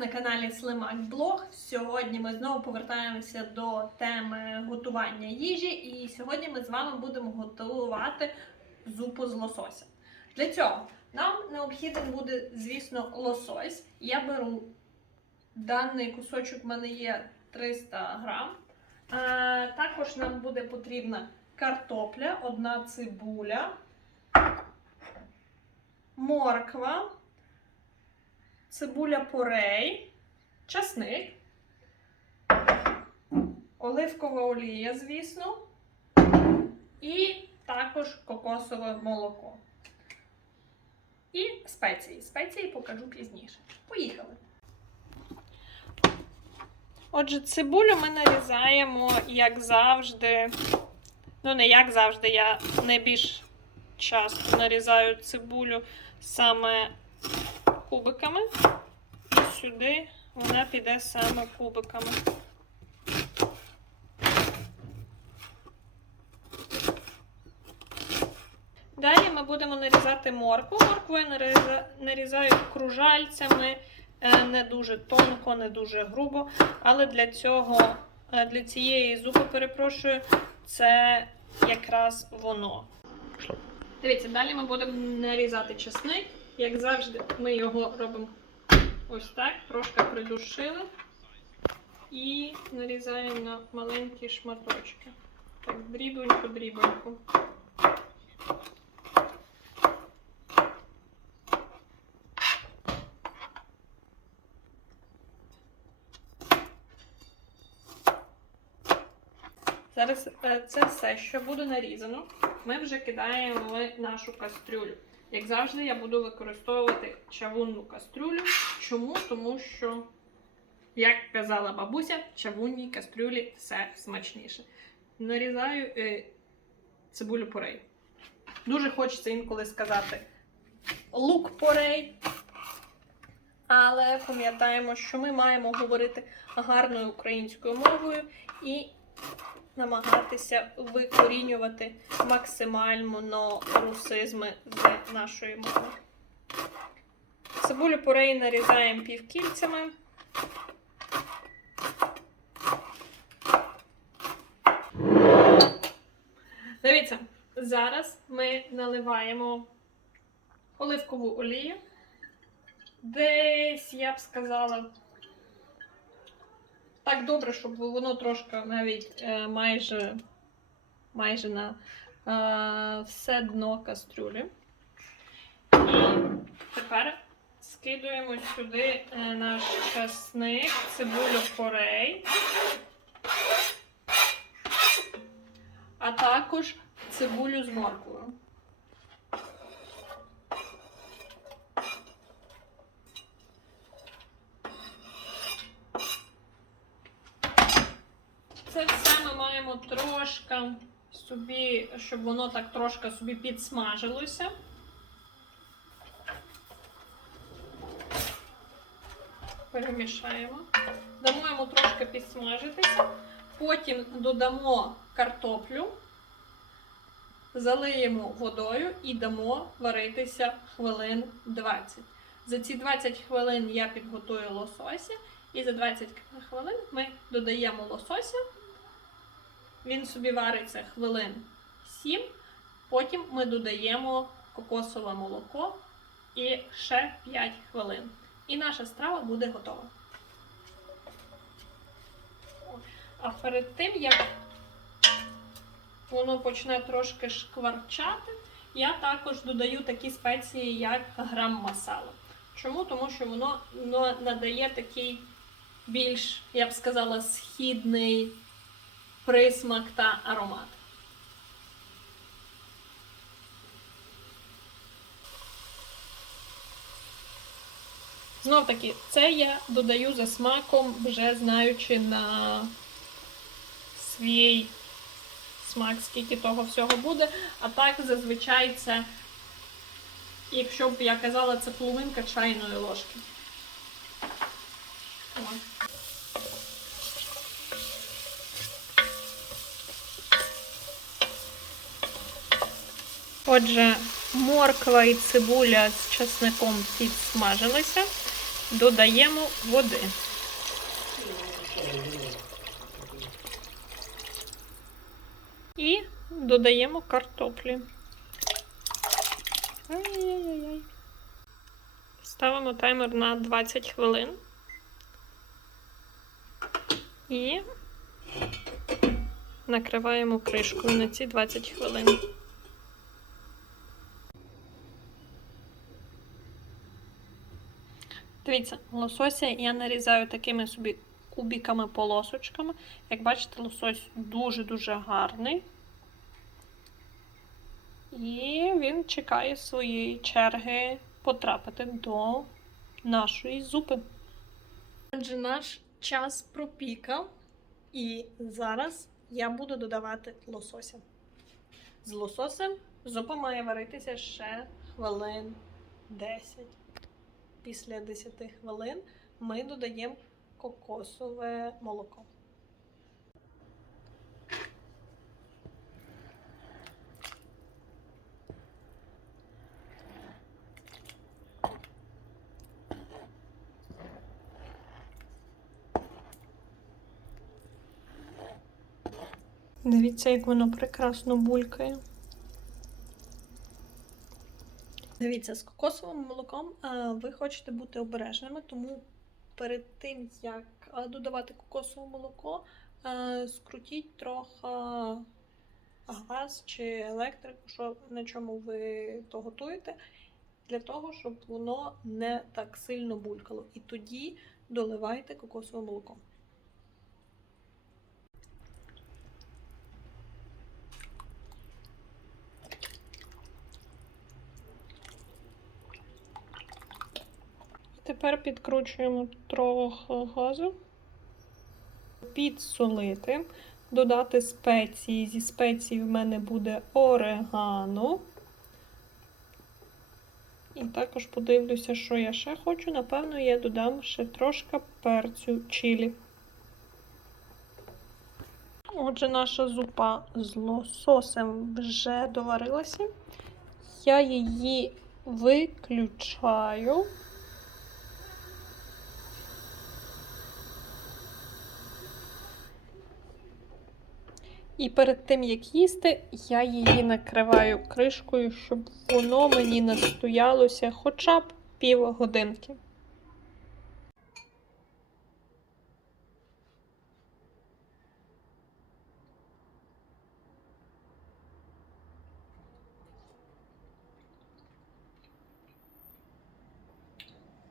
на каналі Слимак Блог. Сьогодні ми знову повертаємося до теми готування їжі, і сьогодні ми з вами будемо готувати зупу з лосося. Для цього нам необхіден буде, звісно, лосось. Я беру даний кусочок, в мене є 300 грам. Е, також нам буде потрібна картопля, одна цибуля, морква цибуля порей, часник, оливкова олія, звісно, і також кокосове молоко. І спеції. Спеції покажу пізніше. Поїхали. Отже, цибулю ми нарізаємо, як завжди. Ну, не як завжди, я найбільш часто нарізаю цибулю саме кубиками. І сюди вона піде саме кубиками. Далі ми будемо нарізати моркву. Моркву я нарізаю кружальцями, е, не дуже тонко, не дуже грубо. Але для цього, е, для цієї зупи, перепрошую, це якраз воно. Дивіться, далі ми будемо нарізати чесник. Як завжди, ми його робимо ось так, трошки придушили і нарізаємо на маленькі шматочки. Так, дрібонько-дрібонько. Зараз е, це все, що буде нарізано, ми вже кидаємо в нашу кастрюлю. Як завжди, я буду використовувати чавунну кастрюлю. Чому? Тому що, як казала бабуся, в чавунній кастрюлі все смачніше. Нарізаю е, цибулю порей. Дуже хочеться інколи сказати лук порей. Але пам'ятаємо, що ми маємо говорити гарною українською мовою і намагатися викорінювати максимально русизми з нашої мови. Цибулю порей нарізаємо півкільцями. Дивіться, зараз ми наливаємо оливкову олію. Десь, я б сказала, так добре, щоб воно трошки навіть е, майже, майже на е, все дно кастрюлі. І тепер скидуємо сюди е, наш часник, цибулю порей, а також цибулю з морквою. Це все ми маємо трошки собі, щоб воно так трошки собі підсмажилося. Перемішаємо. Дамо йому трошки підсмажитися. Потім додамо картоплю, залиємо водою і дамо варитися хвилин 20. За ці 20 хвилин я підготую лосося. І за 20 хвилин ми додаємо лосося. Він собі вариться хвилин 7. Потім ми додаємо кокосове молоко і ще 5 хвилин. І наша страва буде готова. А перед тим, як воно почне трошки шкварчати, я також додаю такі спеції, як грам масала. Чому? Тому що воно, воно надає такий більш, я б сказала, східний присмак та аромат. Знов таки, це я додаю за смаком, вже знаючи на свій смак, скільки того всього буде. А так зазвичай це, якщо б я казала, це половинка чайної ложки. Ось. Отже, морква і цибуля з часником підсмажилися. додаємо води. І додаємо картоплі. Ставимо таймер на 20 хвилин. І накриваємо кришкою на ці 20 хвилин. Дивіться, лосося я нарізаю такими собі кубиками-полосочками. Як бачите, лосось дуже-дуже гарний. І він чекає своєї черги потрапити до нашої зупи. Отже, наш час пропікав, і зараз я буду додавати лосося. З лососем зупа має варитися ще хвилин 10. Після 10 хвилин ми додаємо кокосове молоко. Дивіться, як воно прекрасно булькає. Дивіться, з кокосовим молоком ви хочете бути обережними, тому перед тим, як додавати кокосове молоко, скрутіть трохи газ чи електрику, що, на чому ви то готуєте, для того, щоб воно не так сильно булькало. І тоді доливайте кокосове молоко. Тепер підкручуємо трохи газу, підсолити, додати спеції. Зі спецій в мене буде орегано. І також подивлюся, що я ще хочу. Напевно, я додам ще трошки перцю чилі. Отже, наша зупа з лососем вже доварилася. Я її виключаю. І перед тим, як їсти, я її накриваю кришкою, щоб воно мені настоялося хоча б півгодинки.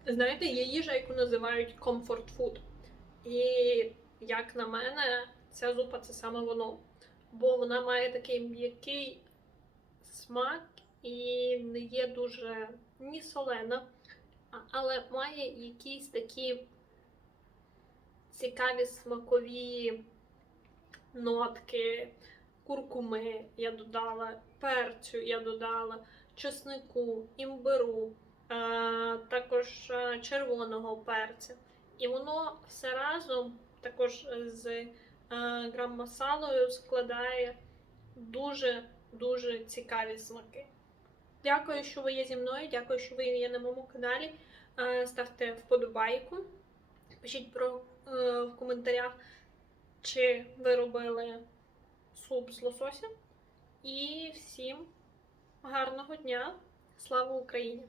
Знаєте, є їжа, яку називають comfort food. І як на мене, ця зупа це саме воно. Бо вона має такий м'який смак і не є дуже ні солена, але має якісь такі цікаві смакові нотки, куркуми я додала, перцю я додала, чеснику, імбиру, а, також червоного перця. І воно все разом також з е, грам-масалою складає дуже-дуже цікаві смаки. Дякую, що ви є зі мною. Дякую, що ви є на моєму каналі. Е, Ставте вподобайку. Пишіть про, е, в коментарях, чи ви робили суп з лосося. І всім гарного дня! Слава Україні!